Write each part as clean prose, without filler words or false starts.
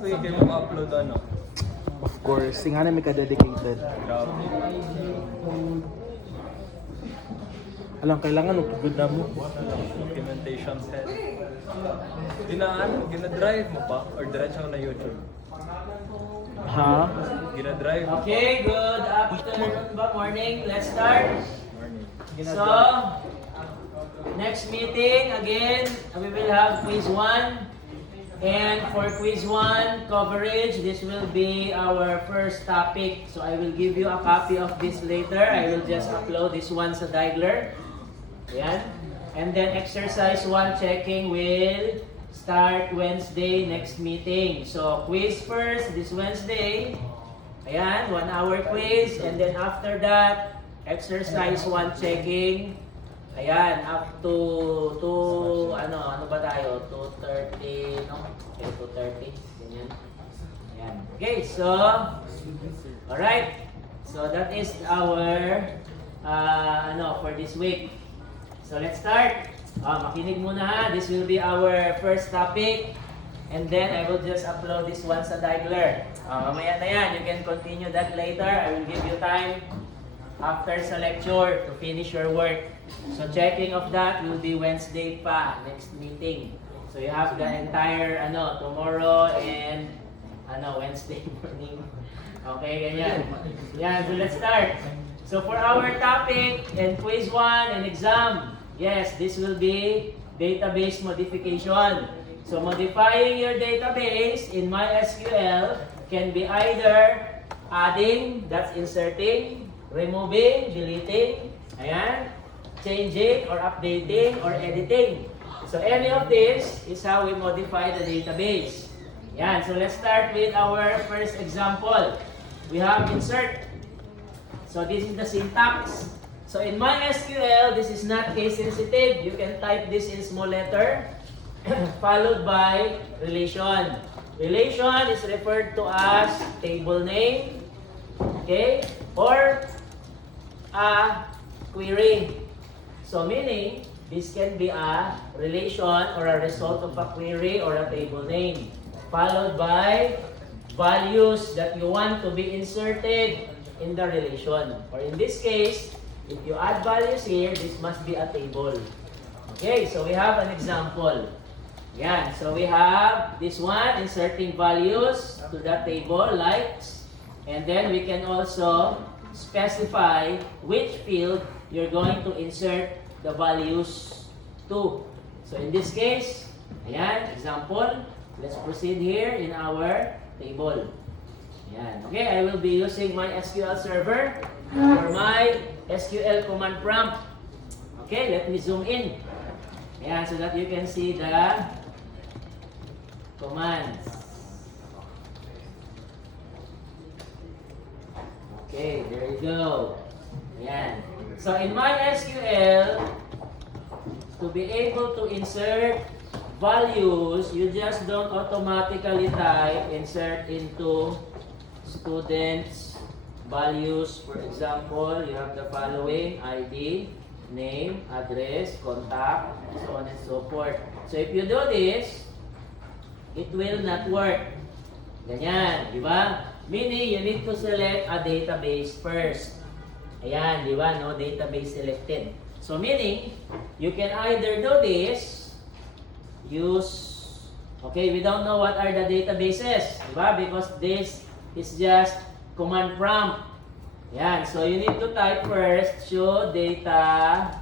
Uy, kayo mag-upload ano? Of course, nga na may ka-dedicated. Grabe. Alam, kailangan good na mo. Documentation set. Gina-drive mo pa? Or diretso na YouTube? Ha? Gina-drive mo pa? Okay, good afternoon ba? Morning. Let's start. Morning. So, next meeting, again, we will have quiz 1. And for quiz 1 coverage, this will be our first topic. So I will give you a copy of this later. I will just upload this one sa Diagler. Ayan. And then exercise 1 checking will start Wednesday next meeting. So quiz first this Wednesday. Ayan, 1 hour quiz. And then after that, exercise 1 checking. Ayan, up to ano ba tayo? 2:30, no? Okay, 2:30. Ganyan. Ayan. Okay, so, alright. So, that is our, for this week. So, let's start. Makinig muna ha. This will be our first topic. And then, I will just upload this one sa Diagler. Mamaya na yan. You can continue that later. I will give you time after sa lecture to finish your work. So checking of that will be Wednesday pa, next meeting. So you have the entire tomorrow and Wednesday morning. Okay, ganyan. Yan, so let's start. So for our topic and quiz 1 and exam, yes, this will be database modification. So modifying your database in MySQL can be either adding, that's inserting, removing, deleting, ayan, changing or updating or editing. So any of this is how we modify the database. Yan. So let's start with our first example. We have insert. So this is the syntax. So in MySQL, this is not case sensitive. You can type this in small letter followed by relation. Relation is referred to as table name, okay, or a query. So meaning, this can be a relation or a result of a query or a table name, followed by values that you want to be inserted in the relation. Or in this case, if you add values here, this must be a table. Okay, so we have an example. Yan, so we have this one, inserting values to the table, likes, and then we can also specify which field you're going to insert the values to. So in this case, ayan, example, let's proceed here in our table. Ayan. Okay, I will be using my SQL server for my SQL command prompt. Okay, let me zoom in. Ayan, so that you can see the commands. Okay, there you go. Ayan. So in MySQL, to be able to insert values, you just don't automatically type insert into students values. For example, you have the following: ID, name, address, contact, so on and so forth. So if you do this, it will not work. Ganyan, di ba? Meaning, you need to select a database first. Ayan, di ba, no? Database selected. So, meaning, you can either do this, okay, we don't know what are the databases, di ba? Because this is just command prompt. Ayan, so you need to type first, show databases.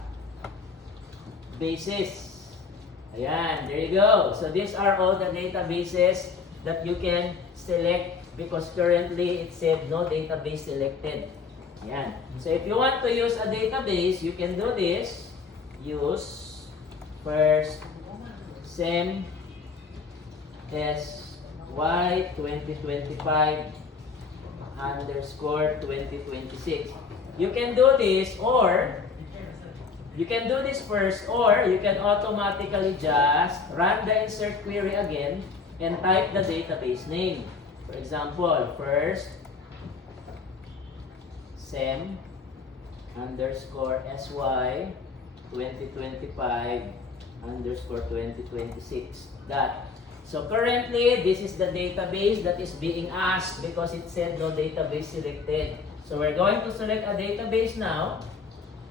Ayan, there you go. So, these are all the databases that you can select because currently it said no database selected. Ayan. So if you want to use a database, you can do this. Use first SEM SY 2025 _ 2026. You can do this, or you can do this first, or you can automatically just run the insert query again and type the database name. For example, first SEM _ SY 2025 _ 2026. That. So currently, this is the database that is being asked because it said no database selected. So we're going to select a database now,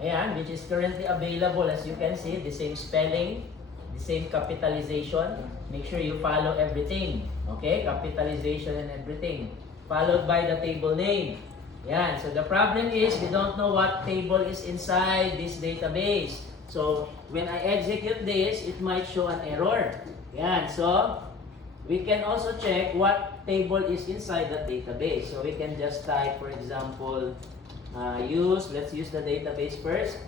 ayan, which is currently available. As you can see, the same spelling, the same capitalization. Make sure you follow everything, okay? Capitalization and everything. Followed by the table name. Ayan, so the problem is we don't know what table is inside this database. So when I execute this, it might show an error. Ayan, so we can also check what table is inside the database. So we can just type, for example, let's use the database first.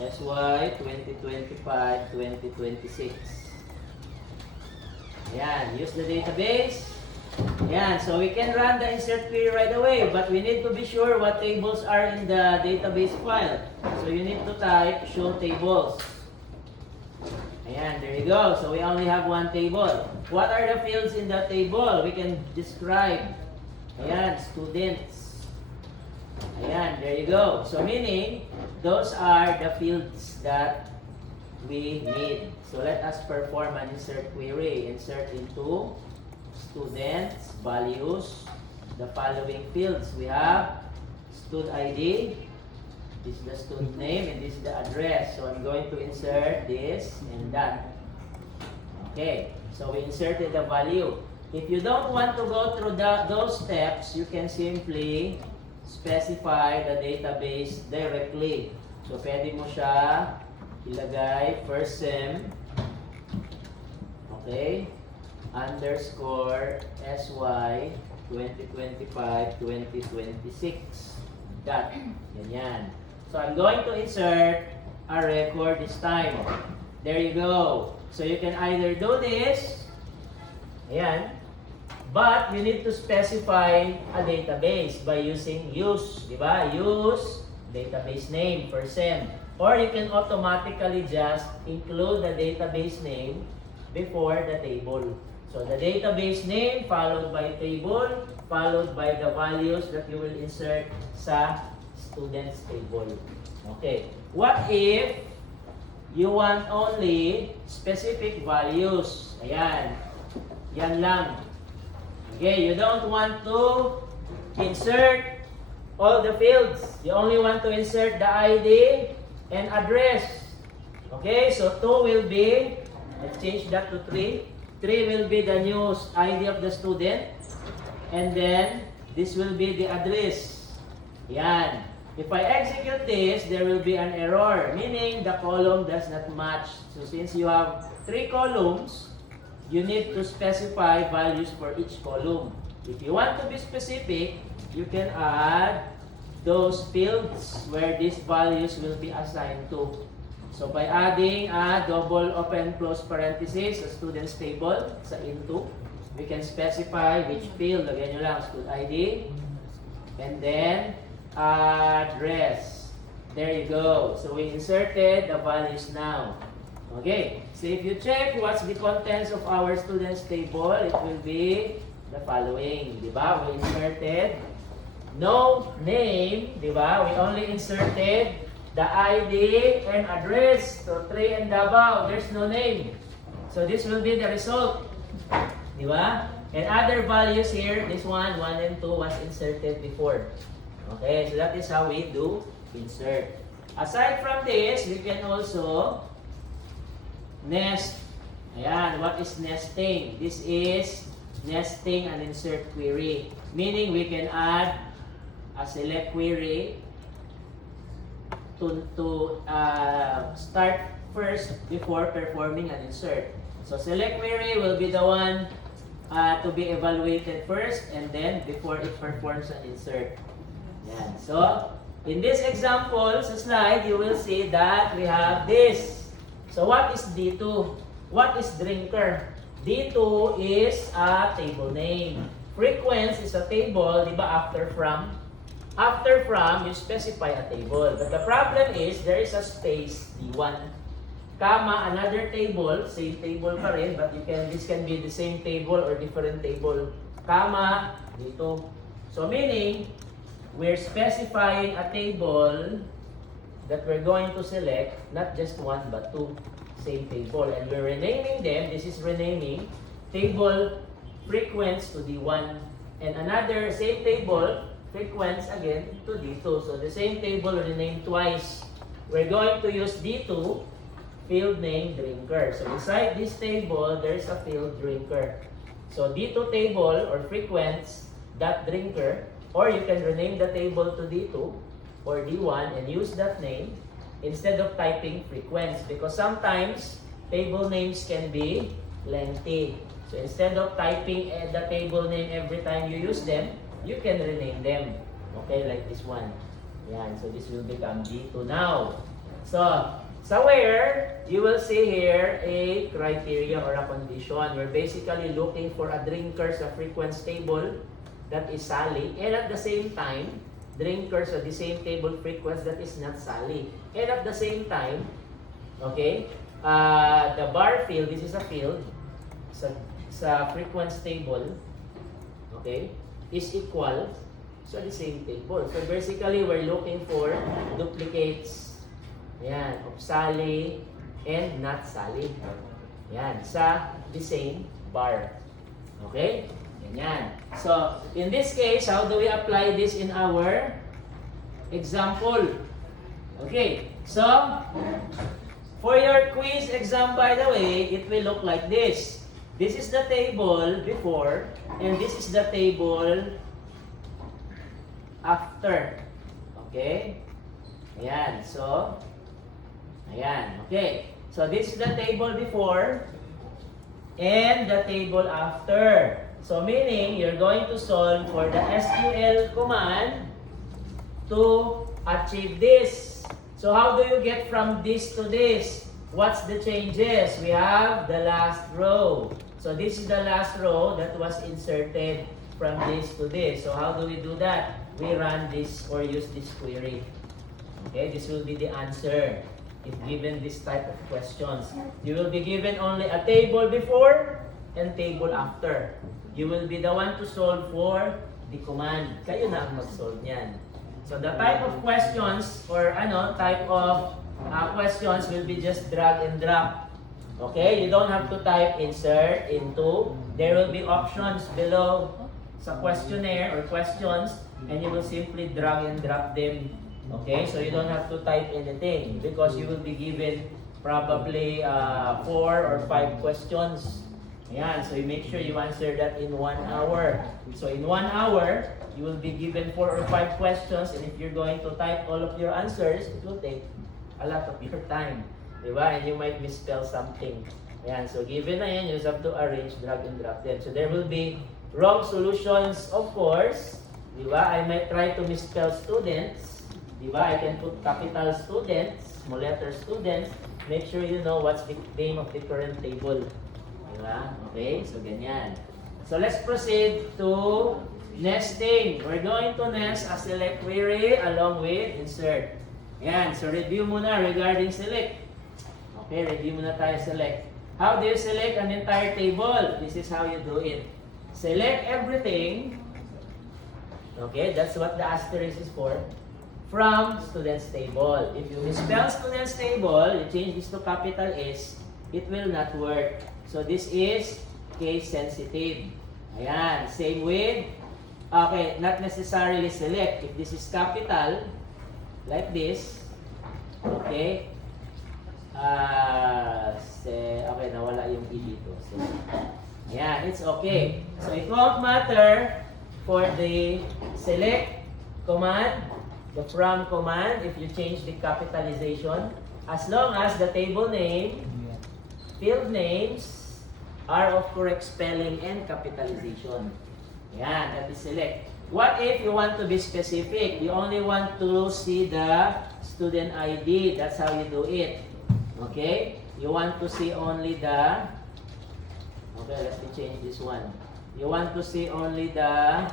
SY 2025-2026. Ayan, use the database. Ayan, so we can run the insert query right away, but we need to be sure what tables are in the database file. So you need to type show tables. Ayan, there you go. So we only have one table. What are the fields in the table? We can describe. Ayan, students. Ayan, there you go. So meaning, those are the fields that we need. So let us perform an insert query. Insert into students, values, the following fields. We have stud ID. This is the student name and this is the address. So I'm going to insert this and that. Okay, so we inserted the value. If you don't want to go through those steps, you can simply specify the database directly. So pwede mo siya ilagay first sem, okay, underscore SY 2025-2026. Dot. Ganyan. So I'm going to insert a record this time. There you go. So you can either do this, ayan, but you need to specify a database by using use, di ba? Use database name per sem. Or you can automatically just include the database name before the table. So the database name followed by table, followed by the values that you will insert sa students table. Okay. What if you want only specific values? Ayan. Yan lang. Okay, you don't want to insert all the fields. You only want to insert the ID and address. Okay, so 2 will be, let's change that to 3. 3 will be the new ID of the student. And then, this will be the address. Yan. If I execute this, there will be an error, meaning the column does not match. So since you have 3 columns, you need to specify values for each column. If you want to be specific, you can add those fields where these values will be assigned to. So by adding a double open close parenthesis, a student's table, sa into, we can specify which field. Lagyan nyo lang, student ID, and then address. There you go. So we inserted the values now. Okay, so if you check what's the contents of our students table, it will be the following, di ba? We inserted no name, di ba? We only inserted the ID and address. So 3 and Davao, there's no name. So this will be the result, di ba? And other values here, this one, 1 and 2 was inserted before. Okay, so that is how we do insert. Aside from this, we can also nest. Ayan, what is nesting? This is nesting an insert query. Meaning we can add a select query to start first before performing an insert. So select query will be the one to be evaluated first and then before it performs an insert. Ayan. So, in this example sa slide, you will see that we have this. So what is D2? What is drinker? D2 is a table name. Frequency is a table, di ba, after from? After from, you specify a table. But the problem is, there is a space, D1, comma, another table, same table pa rin, but this can be the same table or different table, comma, D2. So meaning, we're specifying a table that we're going to select, not just one but two, same table. And we're renaming them. This is renaming table frequents to D1. And another same table frequents again to D2. So the same table renamed twice. We're going to use D2, field name drinker. So inside this table, there's a field drinker. So D2 table or frequents that drinker, or you can rename the table to D2 or D1 and use that name instead of typing frequents, because sometimes table names can be lengthy. So instead of typing the table name every time you use them, you can rename them. Okay, like this one. Yan, so this will become D2 now. So, somewhere, you will see here a criteria or a condition. We're basically looking for a drinkers, a frequency table that is Sally, and at the same time, drinkers of the same table frequency that is not Sally. And at the same time, okay, the bar field, this is a field, sa frequency table, okay, is equal sa the same table. So basically, we're looking for duplicates, yan, of Sally and not Sally. Yan, sa the same bar. Okay? Yan. So, in this case, how do we apply this in our example? Okay. So, for your quiz exam, by the way, it will look like this. This is the table before, and this is the table after. Okay? Ayan. So, ayan. Okay. So, this is the table before and the table after. So, meaning, you're going to solve for the SQL command to achieve this. So, how do you get from this to this? What's the changes? We have the last row. So, this is the last row that was inserted from this to this. So, how do we do that? We run this or use this query. Okay, this will be the answer if given this type of questions. You will be given only a table before and table after. You will be the one to solve for the command. Kayo na ang mag-solve niyan. So the type of questions or type of questions will be just drag and drop. Okay, you don't have to type insert into. There will be options below sa questionnaire or questions, and you will simply drag and drop them. Okay, so you don't have to type anything because you will be given probably 4 or 5 questions. Ayan, so you make sure you answer that in 1 hour. So in 1 hour, you will be given 4 or 5 questions, and if you're going to type all of your answers, it will take a lot of your time. Diba? And you might misspell something. Ayan, so given na yan, you just have to arrange, drag and drop them. So there will be wrong solutions, of course. Diba? I might try to misspell students. Diba? I can put capital students, small letter students. Make sure you know what's the name of the current table. Diba? Okay, so ganyan. So let's proceed to nesting. We're going to nest a select query along with insert. Yan, so review muna regarding select. Okay, review muna tayo select. How do you select an entire table? This is how you do it. Select everything. Okay, that's what the asterisk is for. From students table. If you misspell students table, you change this to capital S, it will not work. So this is case sensitive. Ayan, same with, okay, not necessarily select. If this is capital, like this, okay, okay, nawala yung E dito. So, ayan, it's okay. So it won't matter for the select command, the from command, if you change the capitalization, as long as the table name, field names, are of correct spelling and capitalization. Yan, that is select. What if you want to be specific? You only want to see the student ID. That's how you do it. Okay? You want to see only the... Okay, let me change this one. You want to see only the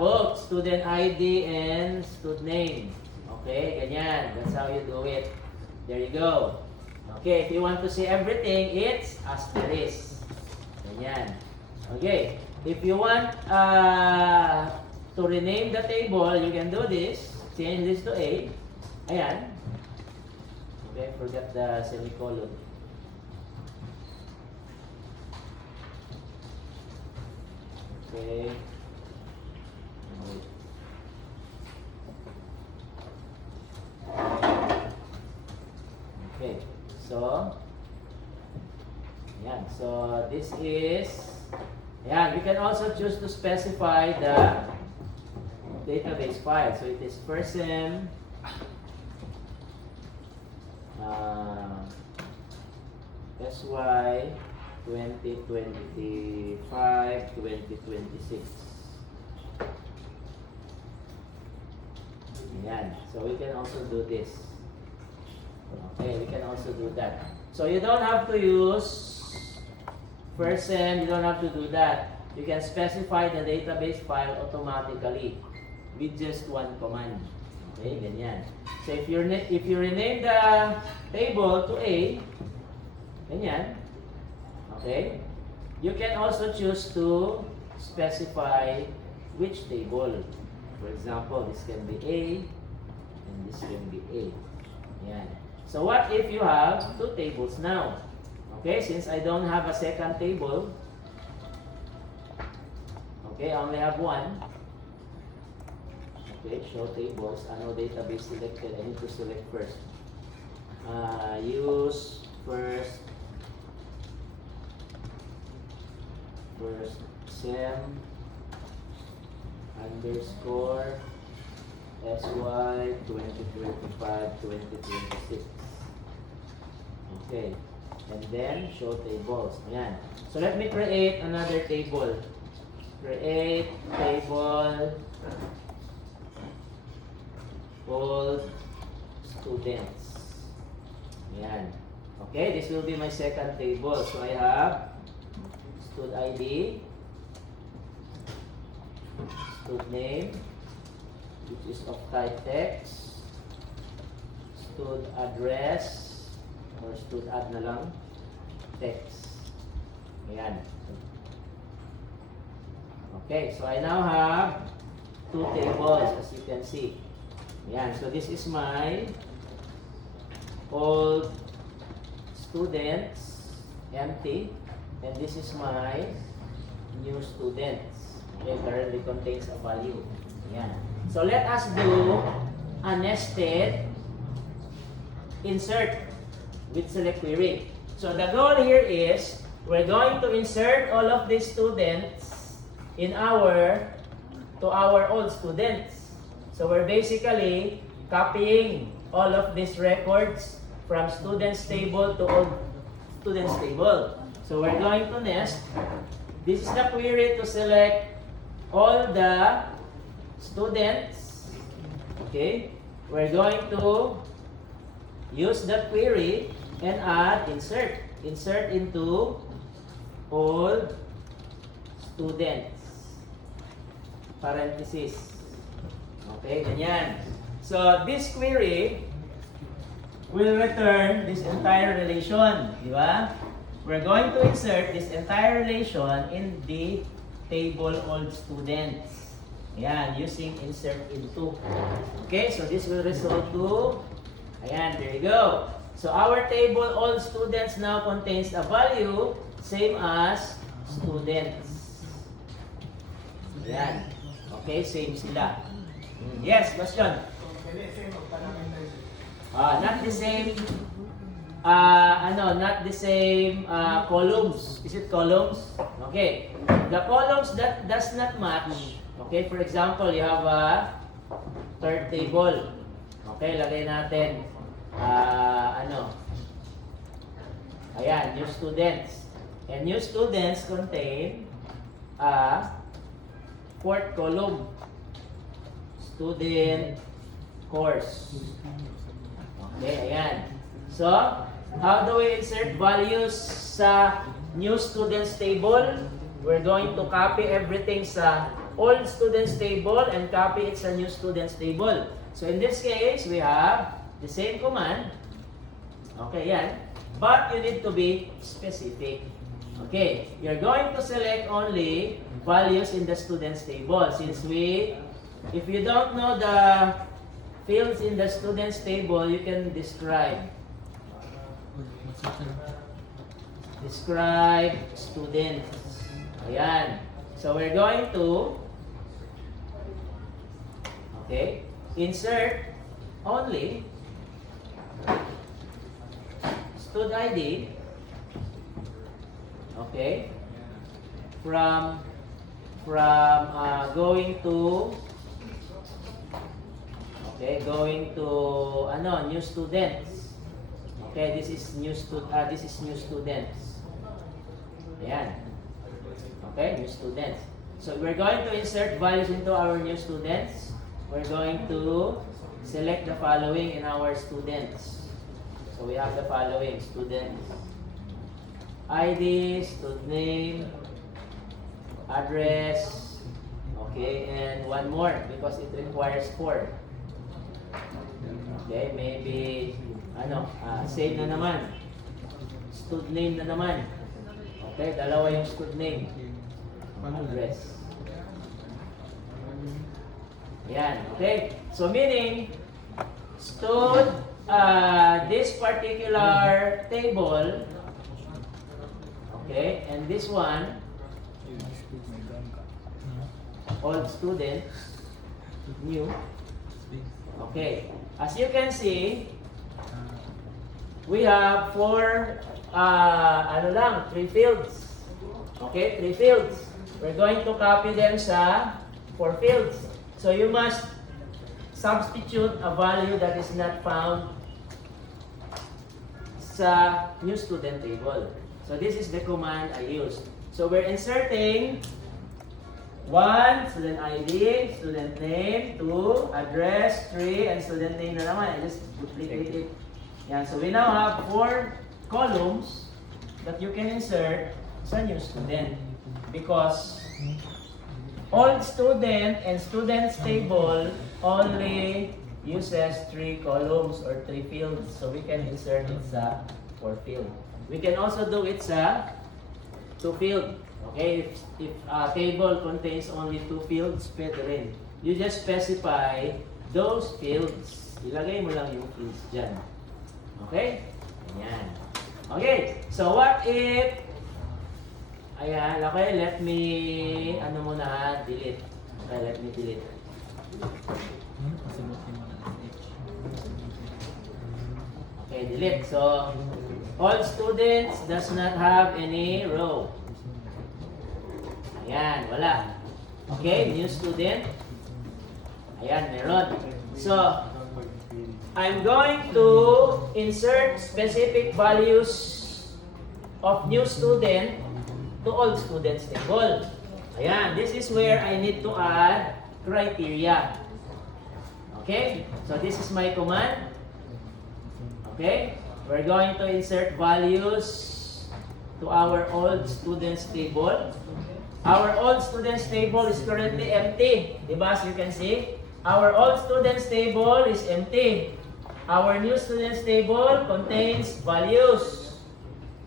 book, student ID, and student name. Okay, ganyan. That's how you do it. There you go. Okay, if you want to see everything, it's asterisk. Ganyan. Okay, if you want to rename the table, you can do this. Change this to A. Ayan. Okay, forget the semicolon. Okay. Okay, so, ayan. So, this is, ayan, we can also choose to specify the database file. So, it is person, SY 2025-2026. Ayan. So, we can also do this. Okay, we can also do that. So you don't have to use person, you don't have to do that. You can specify the database file automatically with just one command. Okay, ganyan. So if you rename the table to A, ganyan. Okay? You can also choose to specify which table. For example, this can be A and this can be A. Yan. So what if you have two tables now? Okay, since I don't have a second table, okay, I only have one. Okay, show tables. No database selected. I need to select first. Use first sem underscore SY 2025-2026. Okay. And then, show tables. Ayan. So, let me create another table. Create table all students. Ayan. Okay, this will be my second table. So, I have stud ID, stud name, which is of type text, stud address, or stud add na lang, text. Ayan. Okay, so I now have two tables, as you can see. Ayan, so this is my old students, empty, and this is my new students. Okay, currently contains a value. Ayan. So let us do a nested insert with select query. So the goal here is we're going to insert all of these students in our old students. So we're basically copying all of these records from students table to old students table. So we're going to nest. This is the query to select all the students. Okay, we're going to use that query and add insert into all students, parenthesis. Okay, ganyan. So this query will return this entire relation, di ba? We're going to insert this entire relation in the table all students. Ayan, using insert into. Okay, so this will result to, ayan, there you go. So our table all students now contains a value same as students. Ayan. Okay, same sila. Yes, question. Not the same not the same columns. Is it columns? Okay. The columns that does not match. Okay, for example, you have a third table. Okay, lagay natin ayan, new students. And new students contain a fourth column. Student course. Okay, ayan. So, how do we insert values sa new students table? We're going to copy everything sa old students table and copy it sa new students table. So, in this case, we have the same command. Okay, yan. But you need to be specific. Okay, you're going to select only values in the students table since if you don't know the fields in the students table, you can describe. Describe students. Ayan. So we're going to insert only stud ID from going to new students. This is new students. Ayan. New students. So we're going to insert values into our new students. We're going to select the following in our students. So we have the following students: ID, student name, address, and one more because it requires 4. Maybe same na naman. Student name na naman. Dalawa yung student name. Address. Yan, so meaning this particular table, and this one, old student, new. As you can see, we have 3 fields. 3 fields. We're going to copy them sa 4 fields. So you must substitute a value that is not found sa new student table. So this is the command I used. So we're inserting 1, student ID, student name, 2, address, 3, and student name na naman. I just duplicate it. Yan. So we now have 4 columns that you can insert sa new student. Because old student and students table only uses 3 columns or 3 fields. So we can insert it sa 4 field. We can also do it sa 2 field. If a table contains only 2 fields, pwede rin. You just specify those fields. Ilagay mo lang yung fields dyan. Ayan. So what if let me delete. Let me delete. Delete. So all students does not have any row. Ayan, wala. New student. Ayan, meron. So I'm going to insert specific values of new student to old students table. Ayan, this is where I need to add criteria. So this is my command. We're going to insert values to our old students table. Our old students table is currently empty. Diba? As you can see, our old students table is empty. Our new students table contains values.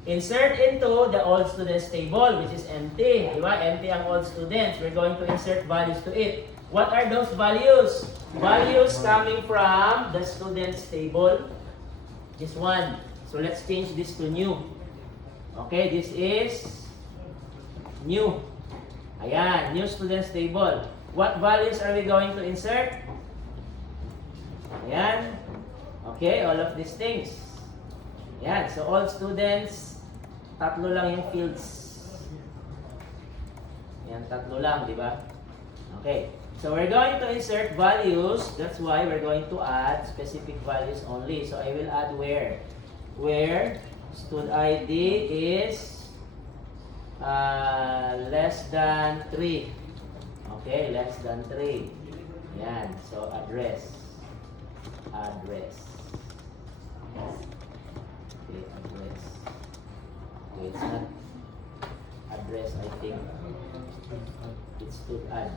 Insert into the old students table, which is empty. Diba? Empty ang old students. We're going to insert values to it. What are those values? Values coming from the students table. This one. So let's change this to new. This is new. Ayan, new students table. What values are we going to insert? Ayan. All of these things. Ayan, so all students, 3 lang yung fields. Ayan, 3 lang, di ba? So we're going to insert values. That's why we're going to add specific values only. So I will add where? Where stud ID is less than 3. Less than 3. Yan. So address. Address. Address. It's not address, I think. It's stud add.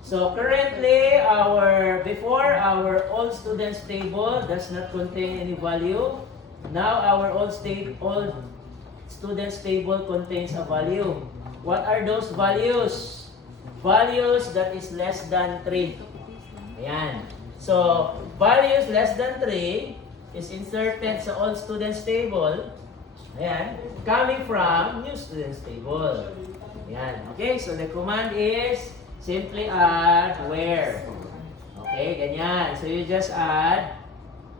So currently, before our old students table does not contain any value. Now our old students table contains a value. What are those values? Values that is less than 3. Ayan. So, values less than 3 is inserted sa all students table. Ayan. Coming from new students table. Ayan. Okay, so the command is simply add where. Okay, ganyan. So you just add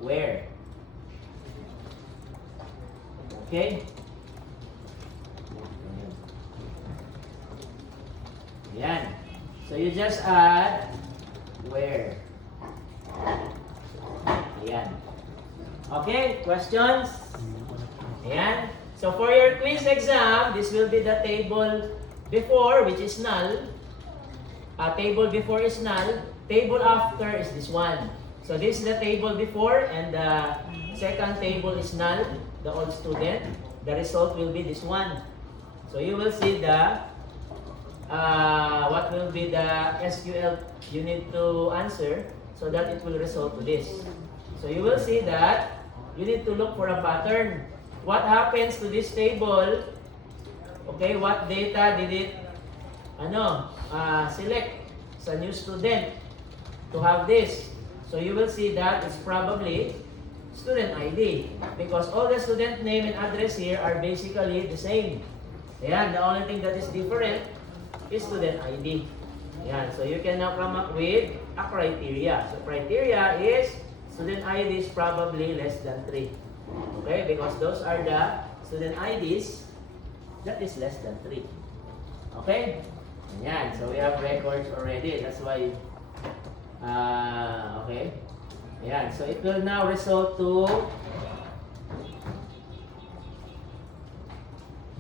where. Okay? Ayan. So you just add where. Ayan. Okay, questions? Ayan. So for your quiz exam, this will be the table before, which is null. Table before is null. Table after is this one. So this is the table before, and the second table is null, the old student. The result will be this one. So you will see the what will be the SQL you need to answer so that it will result to this. So you will see that you need to look for a pattern. What happens to this table? Okay, what data did it select sa new student to have this? So you will see that it's probably student ID because all the student name and address here are basically the same. Ayan, the only thing that is different is student ID. Ayan, so you can now come up with a criteria. So criteria is student ID is probably less than 3. Okay, because those are the student IDs that is less than 3. Okay? Ayan, so we have records already. That's why, okay. Ayan, so it will now result to,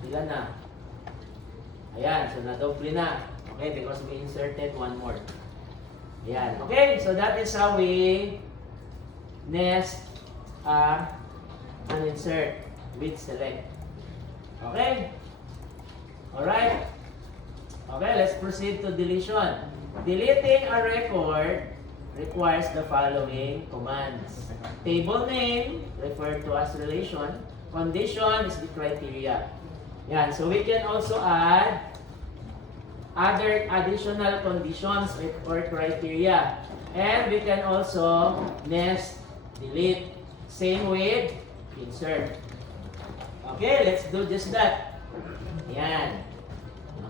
ilan na? Ayan, so na-double na. Okay, because we inserted one more. Ayan, okay, so that is how we nest an insert with select. Okay? Alright? Okay, let's proceed to deletion. Deleting a record requires the following commands. Table name, referred to as relation. Condition is the criteria. Yan, so we can also add other additional conditions or criteria. And we can also nest, delete. Same with insert. Okay, let's do just that. Yan.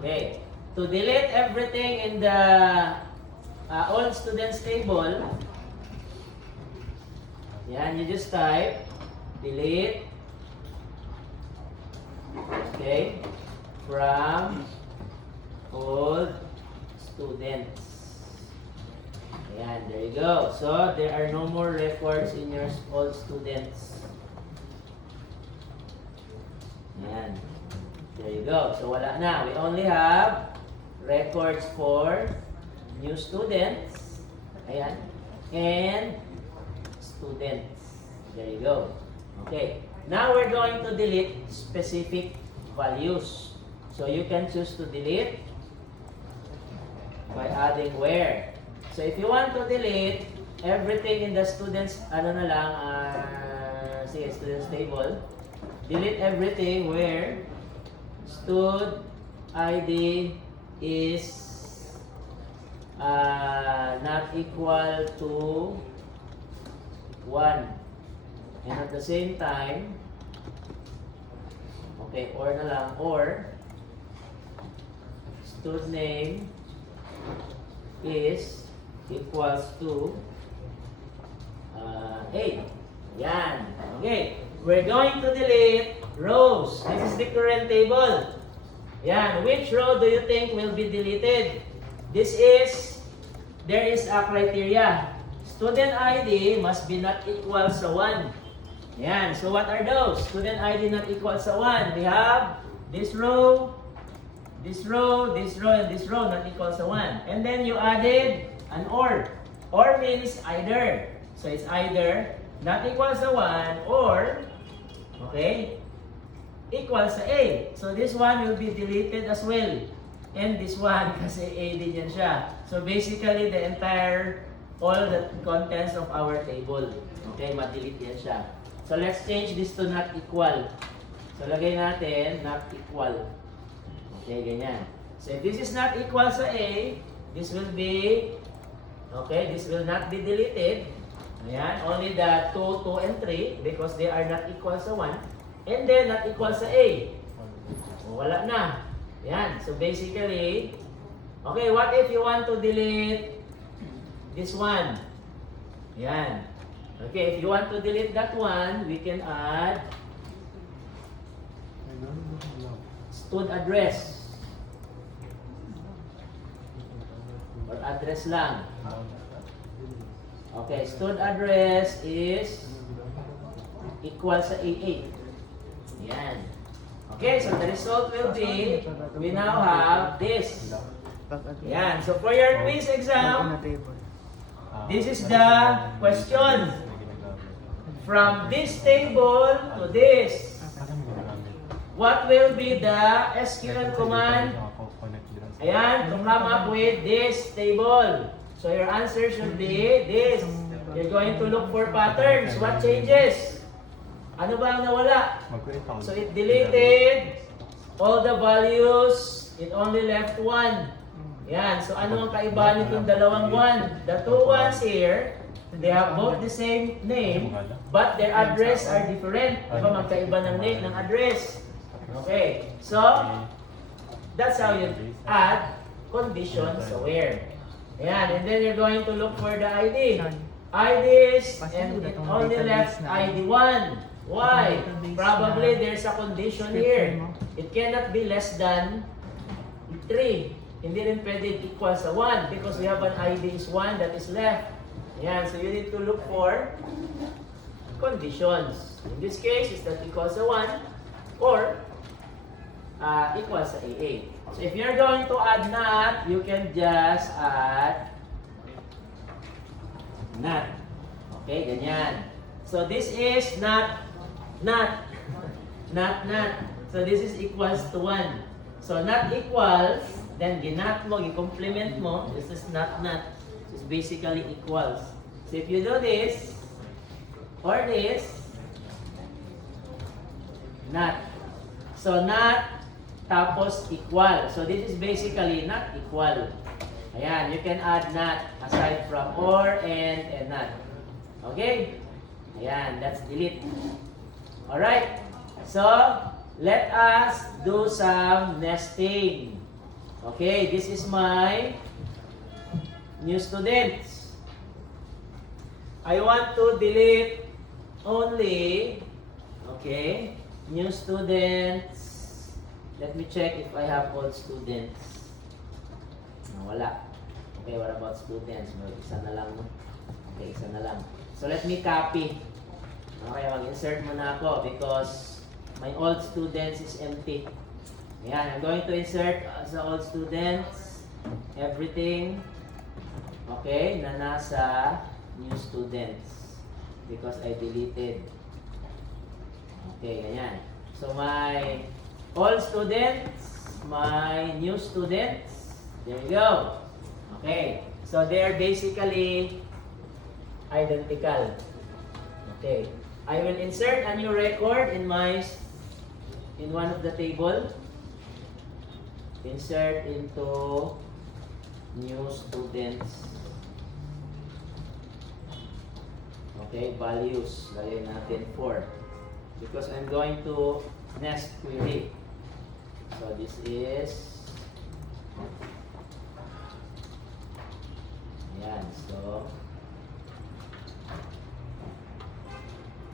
Okay. To delete everything in the all students table, yan, you just type delete, okay, from all students. Ayan, there you go. So there are no more records in your all students. Ayan, there you go. So wala na. We only have records for new students, ayan, and students. There you go. Okay. Now we're going to delete specific values. So you can choose to delete by adding where. So if you want to delete everything in the students, students table, delete everything where stud ID is not equal to 1, and at the same time, okay, or na lang, or stud name is equals to 8. Yan. Okay, we're going to delete rows. This is the current table. Yan, which row do you think will be deleted? There is a criteria. Student ID must be not equal sa 1. Yan, so what are those? Student ID not equal sa 1. We have this row, this row, this row, and this row not equal sa 1. And then you added an or. Or means either. So it's either not equal sa 1 or, okay, equal sa A. So this one will be deleted as well. And this one, kasi A din yan siya. So basically, the entire, all the contents of our table. Okay, ma-delete yan siya. So let's change this to not equal. So lagay natin, not equal. Okay, ganyan. So if this is not equal sa A, this will be Okay, this will not be deleted. Ayan, only the 2, 2, and 3 because they are not equal sa 1. And then not equal sa A. Wala na. Ayan, so basically, okay, what if you want to delete this one? Ayan. Okay, if you want to delete that one, we can add stud address. Or address lang. Okay, stud address is equal sa A8. Yan. Okay, so the result will be, we now have this. Yan. So for your quiz exam, this is the question. From this table to this, what will be the SQL command? Ayan, to come up with this table. So your answer should be this. You're going to look for patterns. What changes? Ano ba ang nawala? So it deleted all the values. It only left 1. Yan. So ano ang kaibahan nitong dalawang 1? The 2 ones here, they have both the same name, but their address are different. Diba magkaiba ng name, ng address. Okay. So, that's how you add conditions aware. Ayan, and then you're going to look for the ID. IDs, and it only left ID 1. Why? Probably there's a condition here. It cannot be less than 3. Hindi rin pwede equal sa 1 because we have an ID is 1 that is left. Ayan, so you need to look for conditions. In this case, is that equal sa 1 or equal sa A8. So if you're going to add not, you can just add not. Okay, ganyan. So this is not. So this is equals to 1. So not equals, then ginat mo, i-complement mo, this is not. This is basically equals. So if you do this, or this, not. So not, tapos equal. So this is basically not equal. Ayan, you can add not aside from or, and not. Okay? Ayan, that's delete. Alright, so let us do some nesting. Okay, this is my new students. I want to delete only, okay, new students. Let me check if I have all students. No, wala. Okay, what about students? Isa na lang, no? Okay, isa na lang. So let me copy. Okay, mag-insert muna ako because my old students is empty. Ayan, I'm going to insert sa old students everything, okay, na nasa new students because I deleted. Okay, ganyan. So my all students, my new students, there you go. Okay, so they are basically identical. Okay, I will insert a new record in one of the table. Insert into new students. Okay, values. Lagay natin 4 because I'm going to nest query. So this is, ayan, so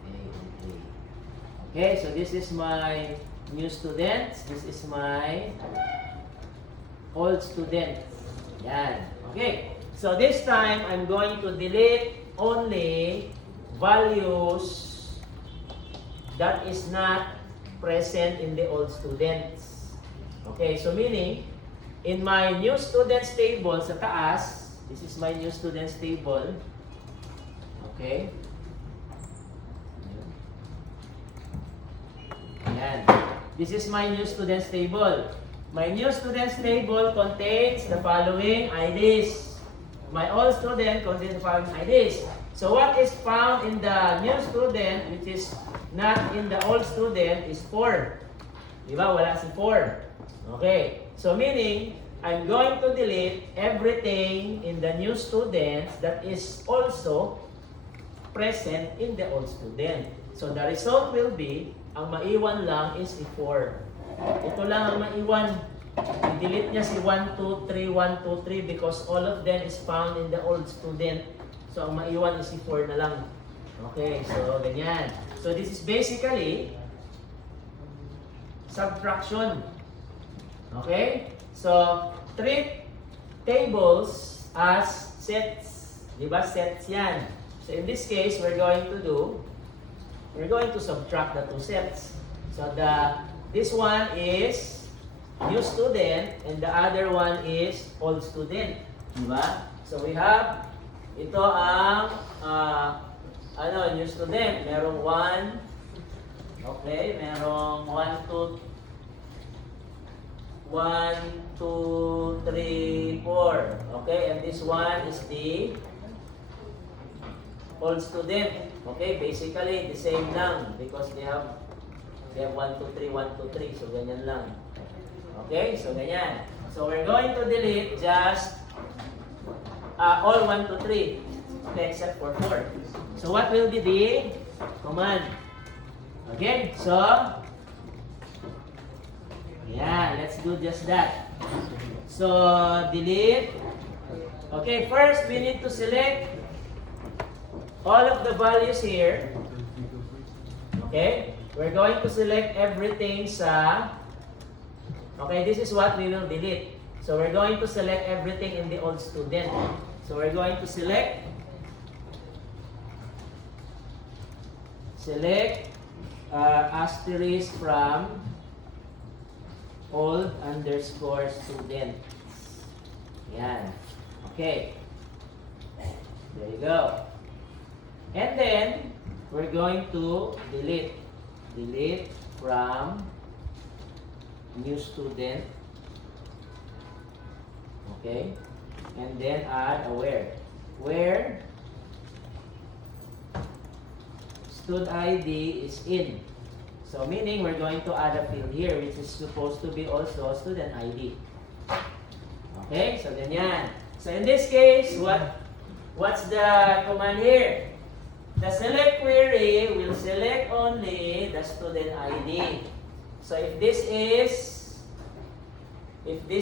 A and A. Okay, so this is my new students, this is my old students. Ayan. Okay, so this time I'm going to delete only values that is not present in the old students. Okay, so meaning, in my new students table sa taas, this is my new students table. Okay. Ayan. This is my new students table. My new students table contains the following IDs. My old student contains the following IDs. So what is found in the new student, which is not in the old student, is 4. Diba? Wala si 4. Okay. So meaning, I'm going to delete everything in the new students that is also present in the old student. So the result will be, ang maiwan lang is si 4. Ito lang ang maiwan. I-delete niya si 1, 2, 3, 1, 2, 3 because all of them is found in the old student. So ang maiwan is si 4 na lang. Okay, so ganyan. So this is basically subtraction. Okay? So, treat tables as sets. Diba? Sets yan. So, in this case, we're going to subtract the two sets. So, this one is new student and the other one is old student. Diba? So, we have, ito ang, new student. Merong 1, okay, merong 1, 2, 1, 2, 3, 4. Okay, and this one is the old student. Okay, basically the same lang because they have 1, 2, 3, 1, 2, 3. So ganyan lang. Okay, so ganyan. So we're going to delete just all 1, 2, 3. Okay, except for 4. So what will be the command? Okay, so yeah, let's do just that. So, delete. Okay, first we need to select all of the values here. Okay, we're going to select everything sa... Okay, this is what we will delete. So, we're going to select everything in the old student. So, we're going to select asterisk from old underscore student. Yan. Okay. There you go. And then, we're going to delete. Delete from new student. Okay. And then add a where. Where stud ID is in. So meaning we're going to add a field here which is supposed to be also student ID. Okay, so ganyan. So in this case, what's the command here? The select query will select only the student ID. So if this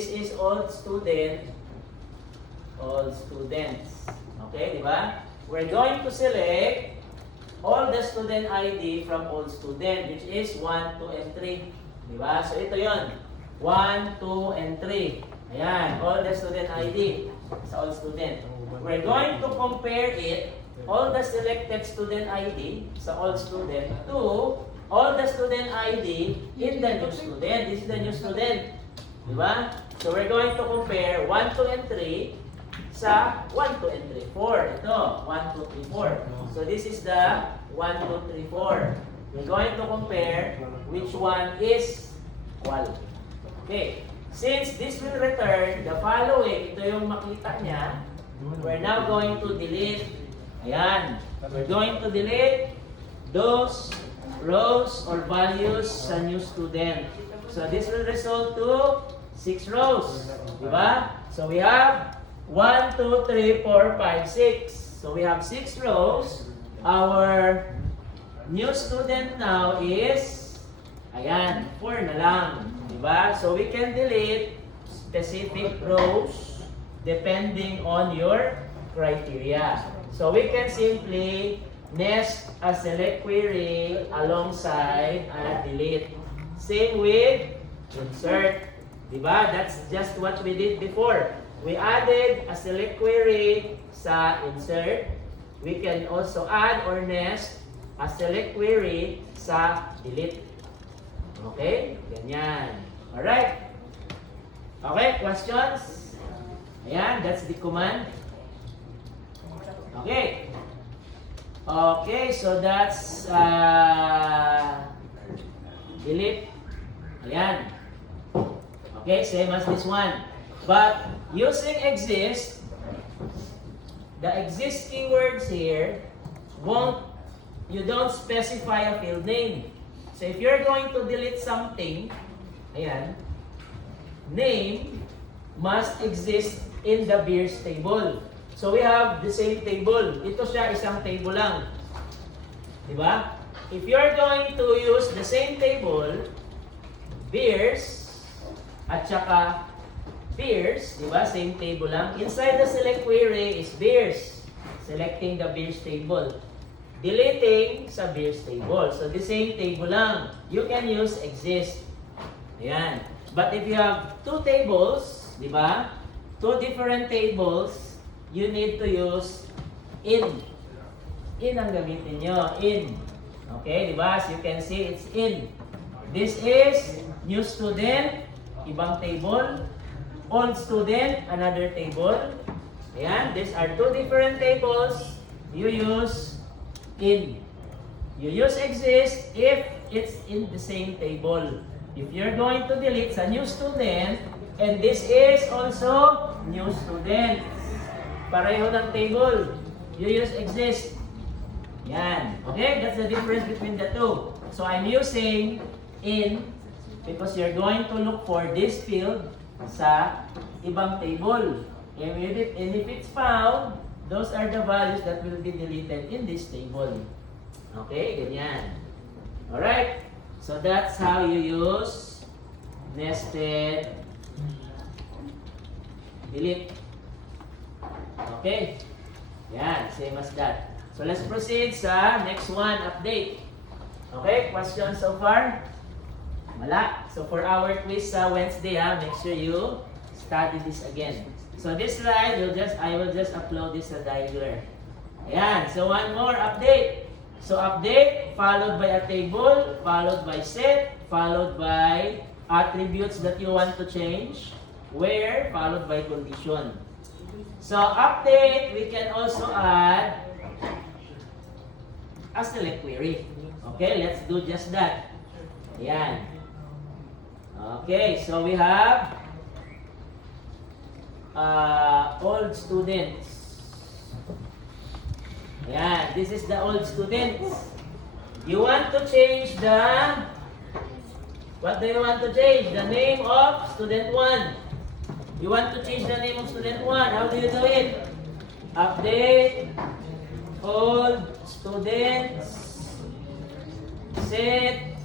is old student, all students. Okay, di ba? We're going to select all the student ID from all student, which is 1, 2, and 3. Diba? So, ito yon 1, 2, and 3. Ayan, all the student ID sa all student. We're going to compare it, all the selected student ID sa all student to all the student ID in the new student. This is the new student. Diba? So, we're going to compare 1, 2, and 3 sa 1, 2, and 3, 4. Ito, 1, 2, 3, 4. So this is the 1, 2, 3, 4. We're going to compare which one is equal. Okay. Since this will return the following, ito yung makita niya, we're now going to delete. Ayan. We're going to delete those rows or values sa new student. So this will result to 6 rows. Diba? So we have 1, 2, 3, 4, 5, 6. So we have 6 rows. Our new student now is, ayan, 4 na lang. Diba? So we can delete specific rows depending on your criteria. So we can simply nest a select query alongside and delete. Same with insert. Diba? That's just what we did before. We added a select query sa insert. We can also add or nest a select query sa delete. Okay? Ganyan. Alright? Okay, questions? Ayan, that's the command. Okay. Okay, so that's delete. Ayan. Okay, same as this one. But using exist, the exist keywords here you don't specify a field name. So if you're going to delete something, ayan, name, must exist in the beers table. So we have the same table. Ito siya, isang table lang. Diba? If you are going to use the same table, beers, at saka beers, diba? Same table lang. Inside the select query is beers. Selecting the beers table. Deleting sa beers table. So the same table lang. You can use exist. Ayan. But if you have two tables, di ba? Two different tables, you need to use in. In ang gamitin nyo. In. Okay, di ba? As you can see, it's in. This is new student, ibang table. Old student, another table. Ayan. These are two different tables. You use in. You use exist if it's in the same table. If you're going to delete sa new student, and this is also new student. Pareho ng table. You use exist. Yan. Okay? That's the difference between the two. So I'm using in because you're going to look for this field sa ibang table. And if it's found, those are the values that will be deleted in this table. Okay? Ganyan. Alright? So that's how you use nested delete. Okay? Yan, same as that. So let's proceed sa next one, update. Okay, questions so far? Wala. So for our quiz sa Wednesday, make sure you study this again. So this slide, I will just upload this sa Diagram. Ayan, so one more update. So update, followed by a table, followed by set, followed by attributes that you want to change, where, followed by condition. So update, we can also add a select query. Okay, let's do just that. Ayan. Okay, so we have old students. Ayan, this is the old students. You want to change the, what do you want to change? The name of student 1. You want to change the name of student 1. How do you do it? Update, old students, set,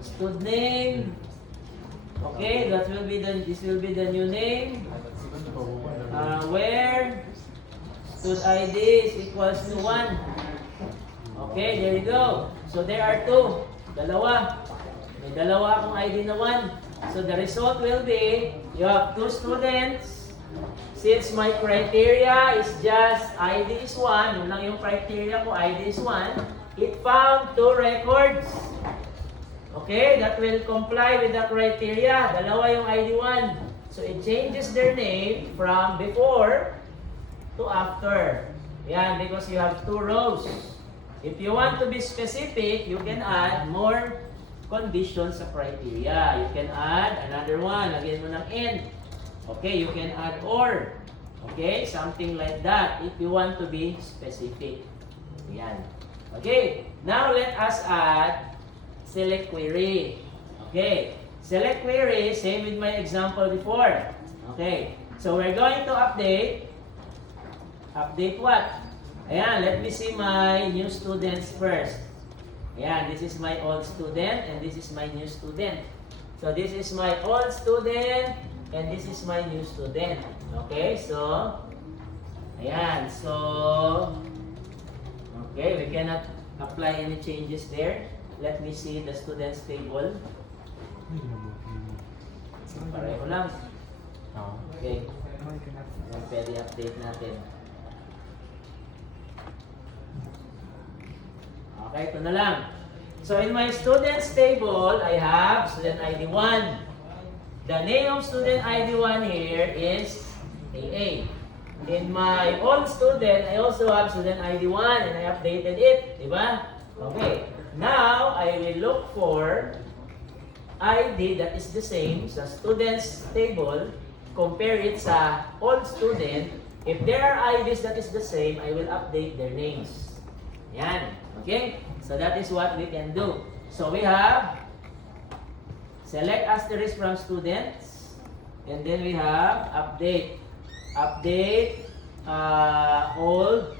stud name. Okay, that will be this will be the new name. Where stud ID is equals to 1. Okay, there you go. So there are two. Dalawa. May dalawa akong ID na 1. So the result will be, you have two students. Since my criteria is just ID is 1, yun lang yung criteria ko, ID is 1, it found two records. Okay, that will comply with the criteria. Dalawa yung ID 1. So it changes their name from before to after. Yan, because you have two rows. If you want to be specific, you can add more conditions sa criteria. You can add another one. Lagyan mo ng and. Okay, you can add or. Okay, something like that if you want to be specific. Yan. Okay, now let us add select query. Okay, select query, same with my example before. Okay, so we're going to update. Update what? Ayan, let me see my new students first. Ayan, this is my old student and this is my new student. So this is my old student and this is my new student. Okay, so ayan, so okay, we cannot apply any changes there. Let me see the students table. Pareho lang. Okay. Ayan, pwede update natin. Okay, ito na lang. So in my students table, I have student ID 1. The name of student ID 1 here is AA. In my old student, I also have student ID 1 and I updated it. Diba? Okay. Now, I will look for ID that is the same sa students table. Compare it sa old student. If there are IDs that is the same, I will update their names. Yan. Okay? So that is what we can do. So we have select asterisk from students. And then we have update. Update old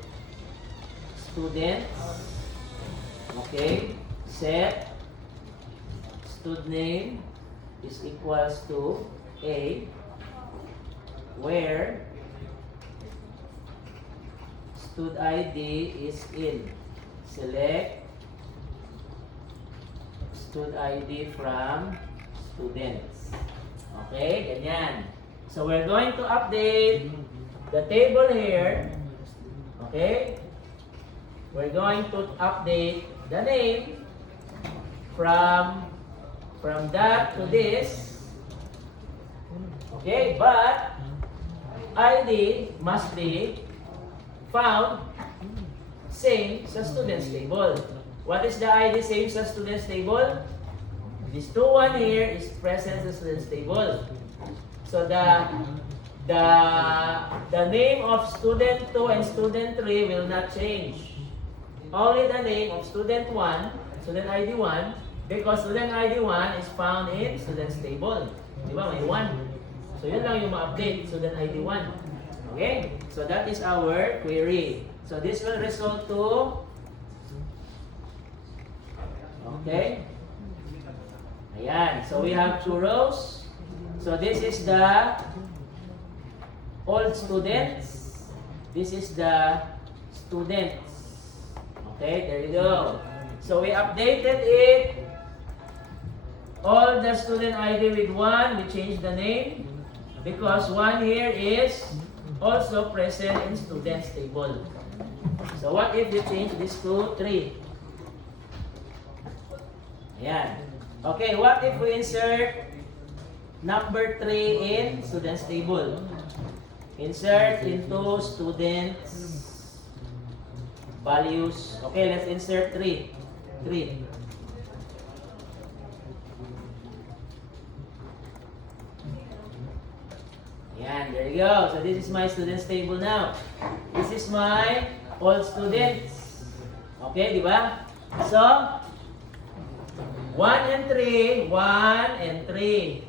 students. Okay. Set stud name is equals to A, where stud ID is in. Select stud ID from students. Okay, ganyan. So we're going to update the table here. Okay? We're going to update the name from that to this. Okay, but ID must be found same sa students table. What is the ID same sa students table? This 2-1 here is present sa students table. So the name of student 2 and student 3 will not change. Only the name of student 1, student ID 1, because student ID 1 is found in students table. Di ba? May 1. So yun lang yung ma-update, student ID 1. Okay? So that is our query. So this will result to, okay? Ayan. So we have 2 rows. So this is the old students. This is the students. Okay, there you go. So we updated it. All the student ID with 1, we changed the name because 1 here is also present in students table. So what if you change this to 3? Ayan. Okay, what if we insert number 3 in students table? Insert into students values. Okay, let's insert 3. 3. Yan, there you go. So this is my students table now. This is my all students. Okay, di ba? So 1 and 3, 1 and 3.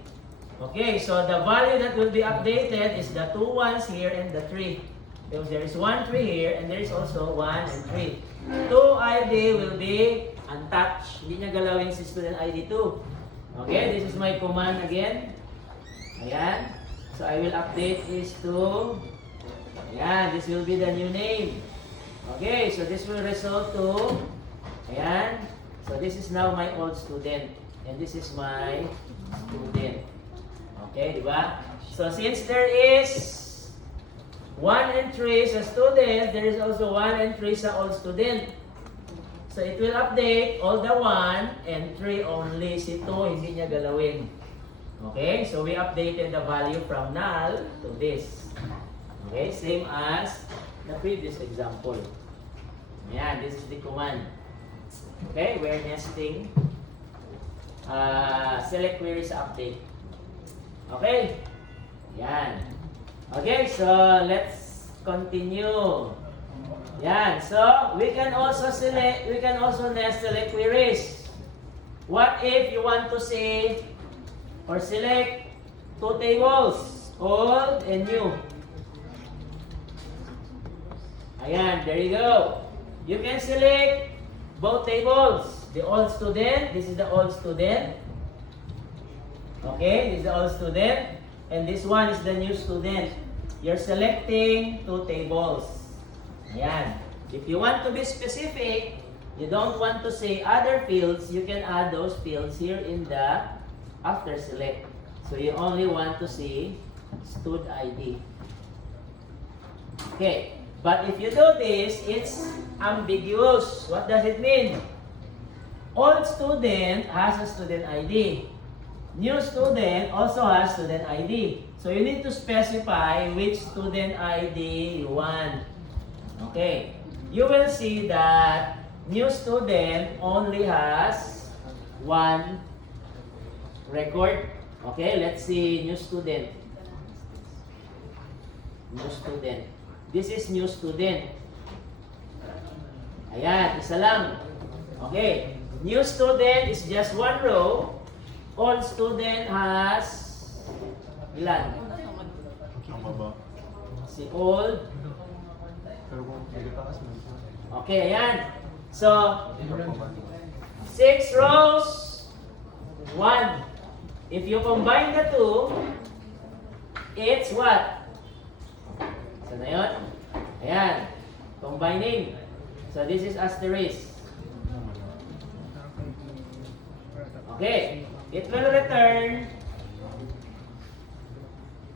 Okay, so the value that will be updated is the 2 1s here and the 3. Because there is 1 3 here and there is also 1 and 3. 2 ID will be untouched. Hindi niya galawin si student ID 2. Okay, this is my command again. Ayan. So I will update this to, ayan, this will be the new name. Okay, so this will result to, ayan. So this is now my old student. And this is my student. Okay, di ba? So since there is 1 and 3 sa student, there is also 1 and 3 sa old student. So it will update all the 1 and 3 only. Si 2 hindi niya galawin. Okay, so we updated the value from null to this. Okay, same as the previous example. Ayan, this is the command. Okay, we're nesting. Select queries update. Okay, yan. Okay, so let's continue. Yan, so we can also nest select queries. What if you want to say or select 2 tables, old and new? Ayan, there you go. You can select both tables. The old student, this is the old student. Okay, this is the old student. And this one is the new student. You're selecting 2 tables. Ayan. If you want to be specific, you don't want to say other fields, you can add those fields here in the after select. So you only want to see stud ID. Okay. But if you do this, it's ambiguous. What does it mean? Old student has a student ID. New student also has student ID. So you need to specify which student ID you want. Okay. You will see that new student only has 1 record. Okay, let's see new student. New student. This is new student. Ayan, isa lang. Okay. New student is just 1 row. Old student has Ilan? Ang baba. Si old. Pero kung nagataas mo. Okay, ayan. So, 6 rows, 1. If you combine the two, it's what? So na yun? Ayan. Combining. So this is asterisk. Okay. It will return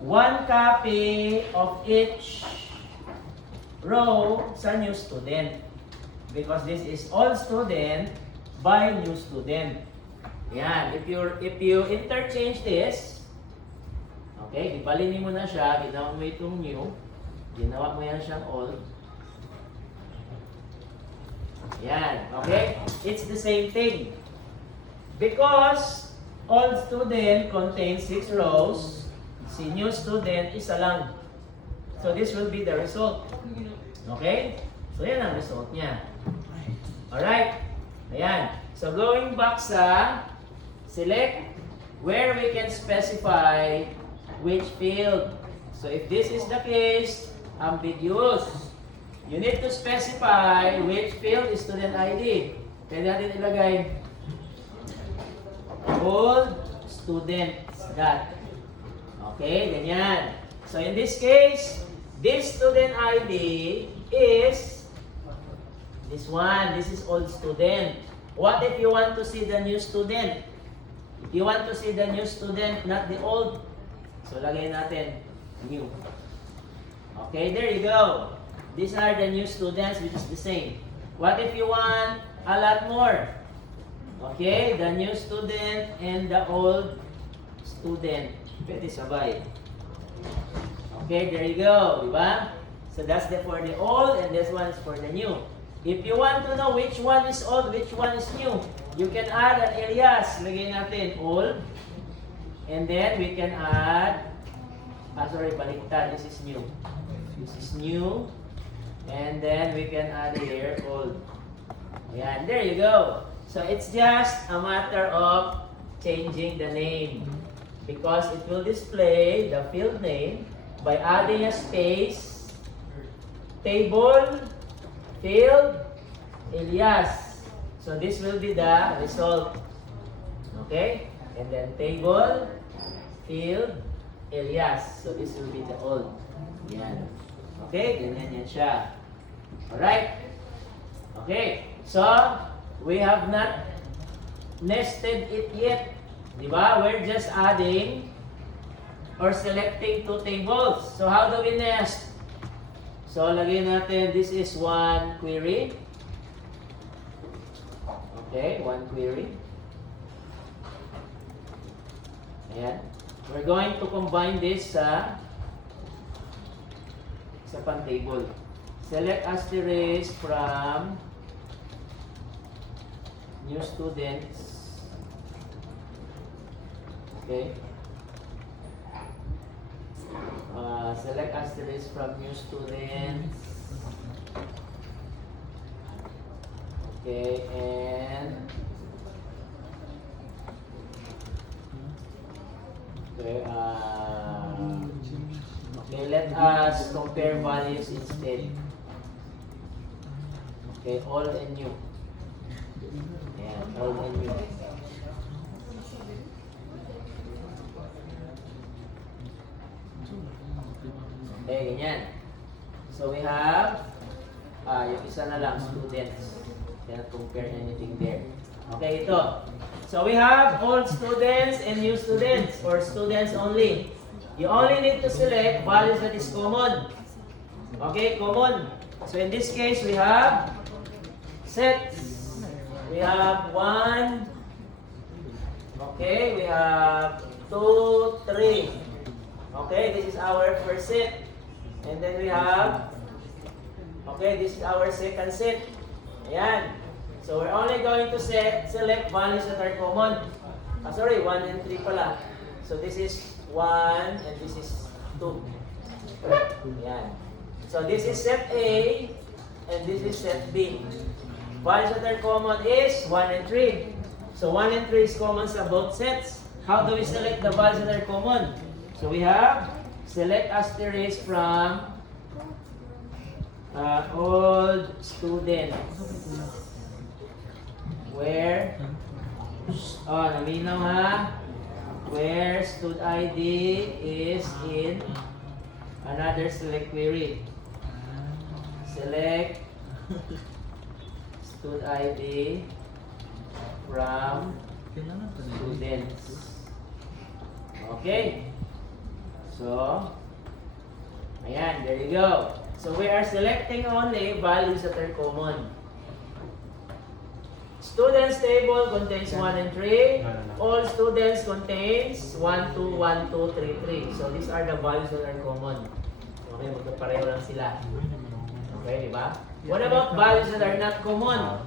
1 copy of each row sa new student. Because this is all student by new student. Yan, if you interchange this, okay, ibalinin mo na siya, ginawa mo itong new, ginawa mo yan siyang old. Yan, okay? It's the same thing. Because old student contains 6 rows, si new student isa lang. So this will be the result. Okay? So yan ang result niya. Alright? Ayan. So going back sa select where we can specify which field. So if this is the case, ambiguous. You need to specify which field is student ID. Pwede natin ilagay old students dot. Okay, ganyan. So in this case, this student ID is this one. This is old student. What if you want to see the new student? If you want to see the new student, not the old, so lagay natin new. Okay, there you go. These are the new students, which is the same. What if you want a lot more? Okay, the new student and the old student. Pwede sabay. Okay, there you go, diba? So that's for the old and this one is for the new. If you want to know which one is old, which one is new, you can add an alias. Lagay natin old. And then we can add, baliktad, this is new. This is new. And then we can add here old. Ayan, there you go. So it's just a matter of changing the name. Because it will display the field name by adding a space, table, field, alias. So this will be the result. Okay? And then table, field, alias. So this will be the old. Yan. Okay? Ganyan yan siya. Alright? Okay. So, we have not nested it yet. Diba? We're just adding or selecting 2 tables. So, how do we nest? So, lagay natin, this is one query. Okay, one query. Ayan. We're going to combine this sa pan-table. Select asterisk from new students. Okay. Select asterisk from new students. Okay, and okay, okay, let us compare values instead. Okay, old and new. Yeah, old and new. Okay, ganyan. So we have, yung isa na lang, students. Cannot compare anything there. Okay, ito. So we have old students and new students, or students only. You only need to select values that is common. Okay, common. So in this case, we have sets. We have 1. Okay, we have 2, 3. Okay, this is our first set. And then we have, okay, this is our second set. Ayan. So we're only going to select values that are common. Sorry, 1 and 3 pala. So this is 1 and this is 2. Ayan. So this is set A and this is set B. Values that are common is 1 and 3. So 1 and 3 is common sa both sets. How do we select the values that are common? So we have select asterisk from old students. Where, naminaw ha, where stud ID is in another select query. Select stud ID from students. Okay. So, ayan, there you go. So we are selecting only values that are common. Students table contains 1 and 3. All students contains 1, 2, 1, 2, 3, 3. So these are the values that are common. Okay, magkapareho lang sila. Okay, di ba? What about values that are not common?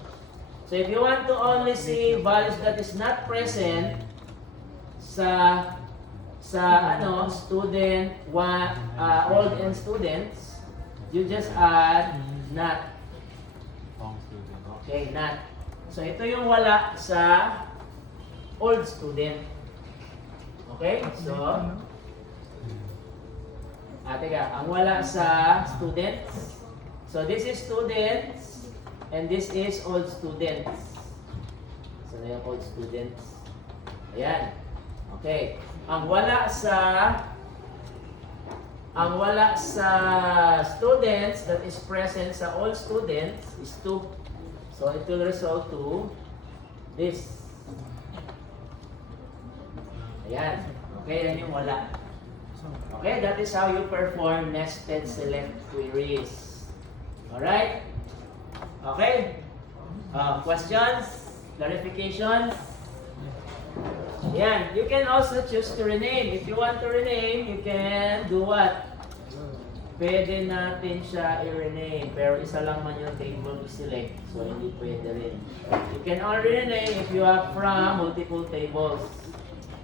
So if you want to only see values that is not present sa student old and students, you just add not. Okay, not. So ito yung wala sa old student. Okay? So teka, ang wala sa students. So this is students and this is old students. So na yung old students. Ayan. Okay. Ang wala sa students that is present sa all students is 2. So it will result to this. Ayan. Okay, yan yung wala. Okay, that is how you perform nested select queries. Alright? Okay? Questions? Clarifications? Yan. You can also choose to rename. If you want to rename, you can do what? Pwede natin siya i-rename. Pero isa lang man yung table i-select. So, hindi pwede rin. You can only rename if you have from multiple tables.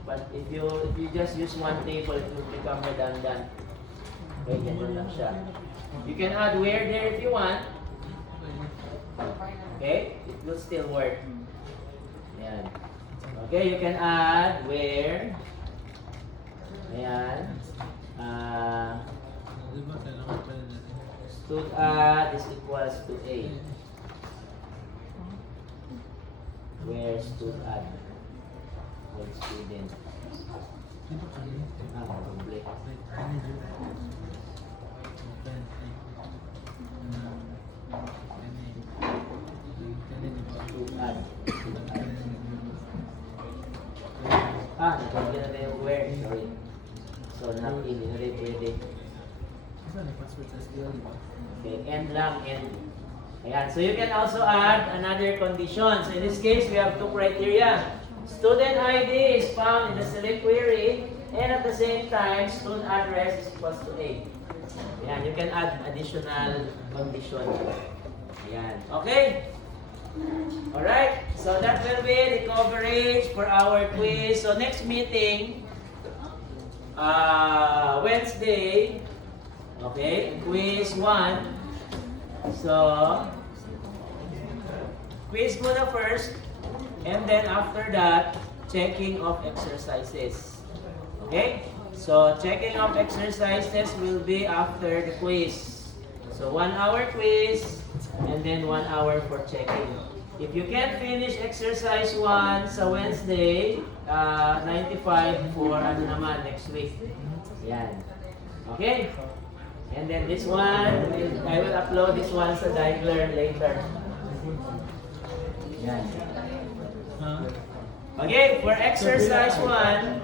But if you just use one table, it will become redundant. Okay, ganyan lang siya. You can add where there if you want. Okay? It will still work. Yan. Okay, you can add where. Ayan. Stud add is equals to A. Where stud add. Old student. Complete. Stud add. Nagkagyan na tayo where. Sorry. So, not in. Hindi na rin pwede. Okay, end lang, end. Ayan. So, you can also add another condition. So, in this case, we have 2 criteria. Student ID is found in the select query, and at the same time, student address is equals to A. Ayan. You can add additional condition. Ayan. Okay? Alright, so that will be the coverage for our quiz. So next meeting, Wednesday, okay, quiz 1. So, quiz muna first, and then after that, checking of exercises. Okay? So, checking of exercises will be after the quiz. So, 1 hour quiz, and then 1 hour for checking. If you can finish exercise 1 sa Wednesday, 95 for next week. Yan. Okay? And then this one, I will upload this one sa Diagler later. Yan. Okay, for exercise 1,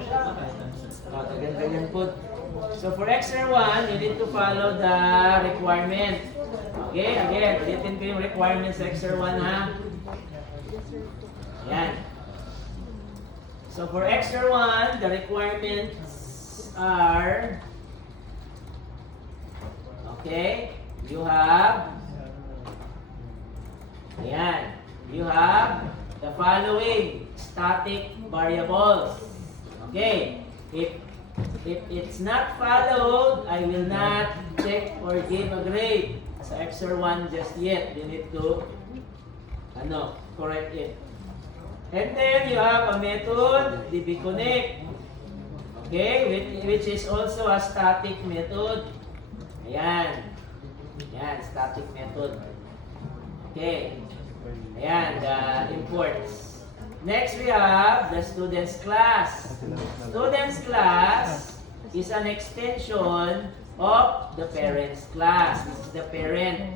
ganyan po. So for exercise 1, you need to follow the requirement. Okay, again, ulitin ko yung requirements sa exercise 1 ha. Yan. So for exercise 1, the requirements are, okay, you have, ayan, you have the following static variables. Okay, if it's not followed, I will not check or give a grade sa exercise 1 just yet. You need to correct it. And then you have a method, dbconnect. Okay, which is also a static method. Ayan. Ayan, static method. Okay. Ayan, the imports. Next we have the student's class. Student's class is an extension of the parent's class. This is the parent.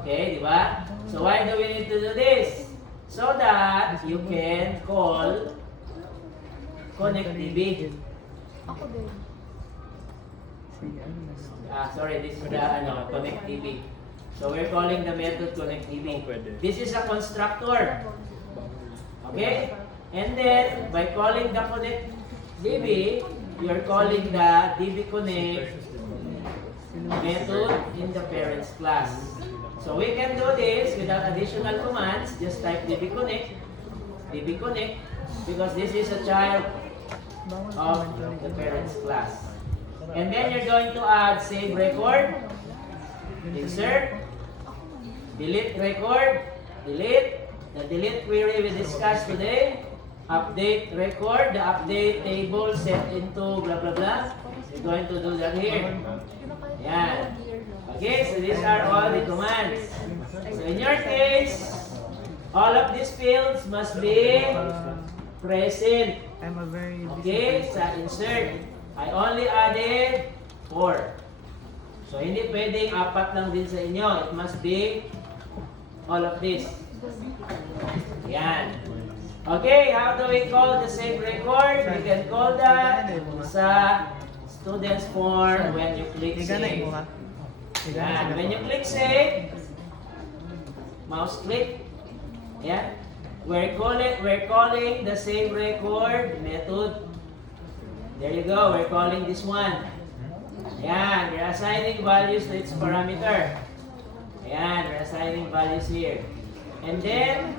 Okay, di ba? So why do we need to do this? So that you can call connectivity. Ako din. Sorry, this is the connectivity. So we're calling the method connectivity. This is a constructor. Okay? And then, by calling the connect DB, you're calling the DB connect method in the parent's class. So we can do this without additional commands. Just type DB connect, because this is a child of the parent's class. And then you're going to add save record, insert, delete record, delete, the delete query we discussed today, update record, the update table set into blah blah blah. We're going to do that here. Yan. Okay, so these are all the commands. So in your case, all of these fields must be present. I'm a very Okay, sa insert, I only added 4. So hindi pwedeng 4 lang din sa inyo. It must be all of this. Yan. Okay, how do we call the save record? We can call that sa student's form when you click save. Yan. When you click save, mouse click. Yan. We're calling the save record method. There you go. We're calling this one. Ayan, we're assigning values to its parameter. Ayan, we're assigning values here. And then,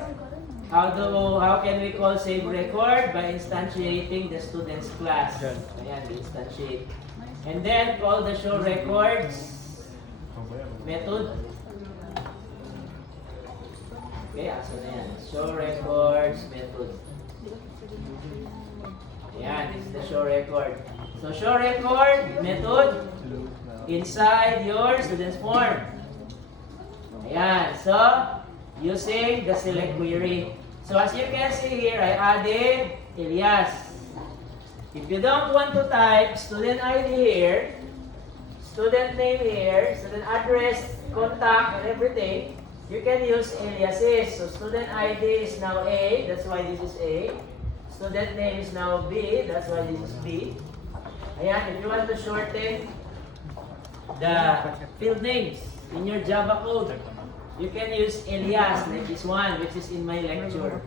how can we call save record? By instantiating the student's class. Ayan, we instantiate. And then, call the show records method. Okay, asa na yan? Show records method. Ayan, this is the show record. So, show record method inside your student's form. Ayan, so, using the select query. So, as you can see here, I added Elias. If you don't want to type student ID here, student name here, student address, contact, and everything, you can use aliases. So, student ID is now A, that's why this is A. Student name is now B, that's why this is B. Ayan, if you want to shorten the field names in your Java code, you can use alias like this one, which is in my lecture.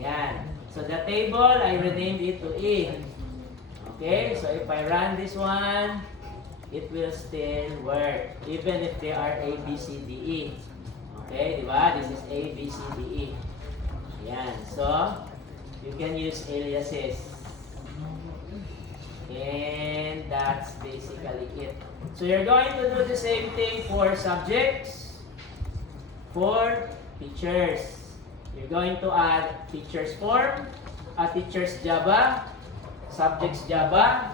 Ayan. So the table, I renamed it to E. Okay, so if I run this one, it will still work, even if they are A, B, C, D, E. Okay, di ba? This is A, B, C, D, E. Ayan. So, you can use aliases. And that's basically it. So you're going to do the same thing for subjects, for teachers. You're going to add teachers form, a teachers Java, subjects Java,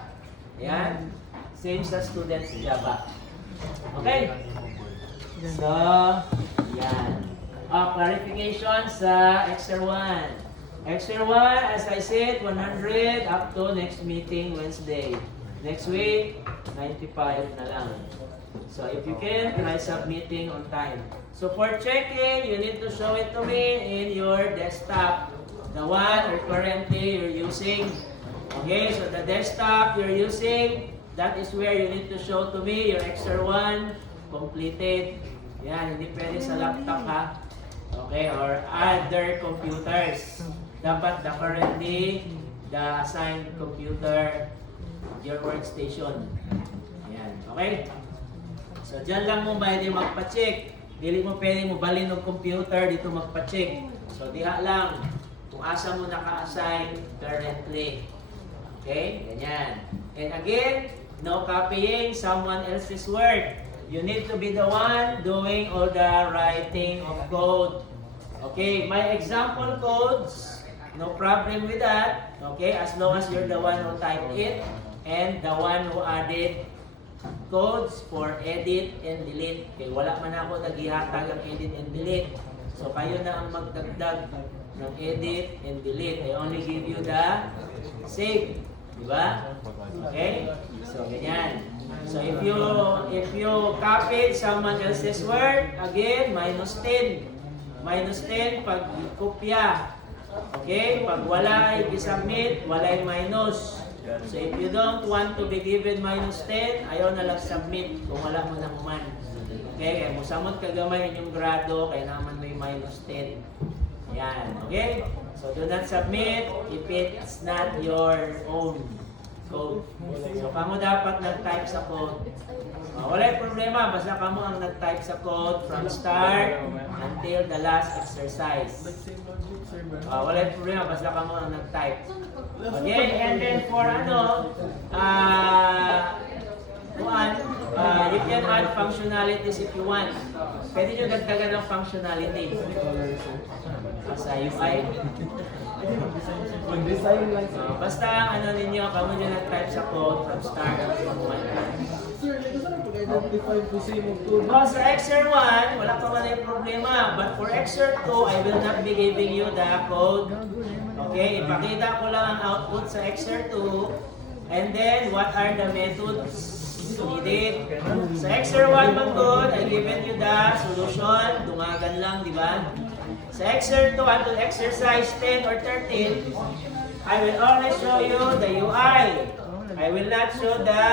ayan, same sa students Java. Okay? So, yan. Clarification sa Exer 1. Exer 1, as I said, 100 up to next meeting Wednesday. Next week, 95 na lang. So if you can, try submitting on time. So for checking, you need to show it to me in your desktop. The one or currently you're using. Okay, so the desktop you're using, that is where you need to show to me your Exer 1 completed. Yan, hindi pwede sa laptop ha. Okay, or other computers. Dapat currently the assigned computer, your workstation. Yan, okay? So, dyan lang mo pwede magpa-check. Dili mo pwede mo balin ng computer dito magpa-check. So, diha lang kung asa mo naka-assign currently. Okay? Ganyan. And again, no copying someone else's work. You need to be the one doing all the writing of code. Okay, my example codes, no problem with that. Okay, as long as you're the one who typed it and the one who added codes for edit and delete. Okay, wala man ako naghihatag ang edit and delete. So kayo na ang magdagdag ng edit and delete. I only give you the save. Diba? Okay? So ganyan. So if you copied someone else's word, again, -10. -10 pag kopya. Okay? Pag wala, i-submit, wala yung minus. So if you don't want to be given -10, ayaw na lang submit kung wala mo na man. Okay? Kaya musamot kagamay yung grado, kaya naman may -10. Yan. Okay? So do not submit if it's not your own code. So kamo dapat nag-type sa code. Wala yung problema, basta kamo ang nag-type sa code from start until the last exercise. Wala yung problema, basta kamo ang nag-type. Okay, and then for you can add functionalities if you want. Pwede nyo dagdagan ng functionality. Sa UI. Basta ang ninyo, kamo nyo nag-type sa code from start until 1. Sa Exer 1, wala pa wala yung problema. But for Exer 2, I will not be giving you the code. Okay, ipakita ko lang ang output sa Exer 2. And then, what are the methods needed? Sa Exer 1 man good, I given you the solution. Dungagan lang, di ba? Sa Exer 2 until exercise 10 or 13, I will only show you the UI. I will not show the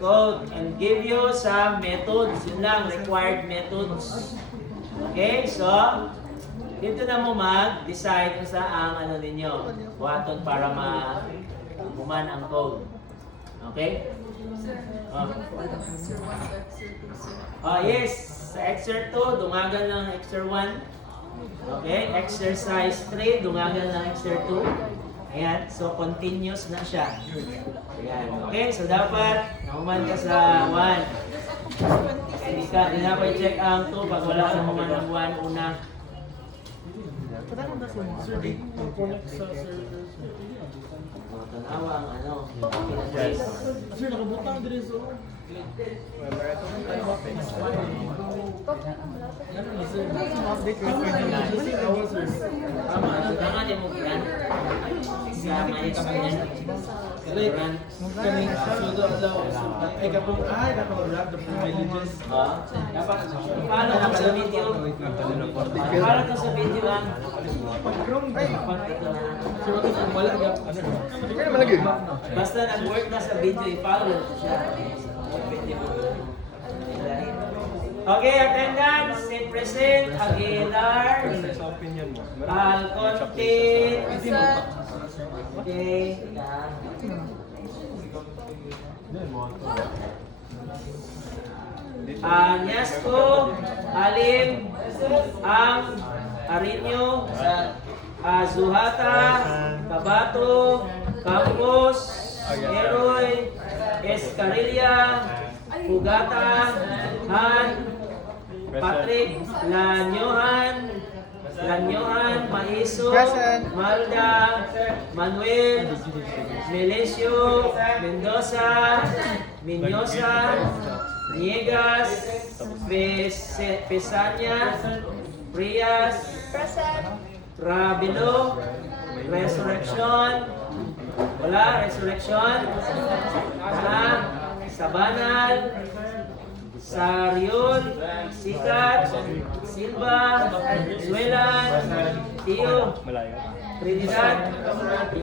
code and give you some methods. Yun lang, required methods. Okay, so dito na mo mag-decide kung saan ninyo buhaton para ma-human ang code. Okay? Yes, sa Exer 2, dungagan lang ang Exer 1. Okay, exercise 3, dungagan lang Exer 2. Ayan, so continuous na siya. Ayan, okay, so dapat nahuman ka sa 1. Hindi na pa i-check ang 2 pag wala ka naman ng 1 una. Tanawa ang Yes. Sir, nakabutang din so. Tama din mo yan. Sa may experience. Dapat paano ka sa video? Paano ka sa video lang? Basta nag-work na sa video, i-follow siya. Okay, attendance, sit present, Aguilar, Sa opinion mo. Alconte, okay, Anyasco, Alim, Ang, Arinyo, Zuhata, Kabato, Campos, Eroy, Escarilla, Pugata, Han, Patrick, Lanyohan, Maiso, Malda, Manuel, Melesio, Mendoza, Minyosa, Niegas, Pesanya, Prias, Rabilo, Resurrection, wala, Resurrection, Sabanal, Sarion, Sikat, Silva, Suelan, Tio, Malayo. Trinidad,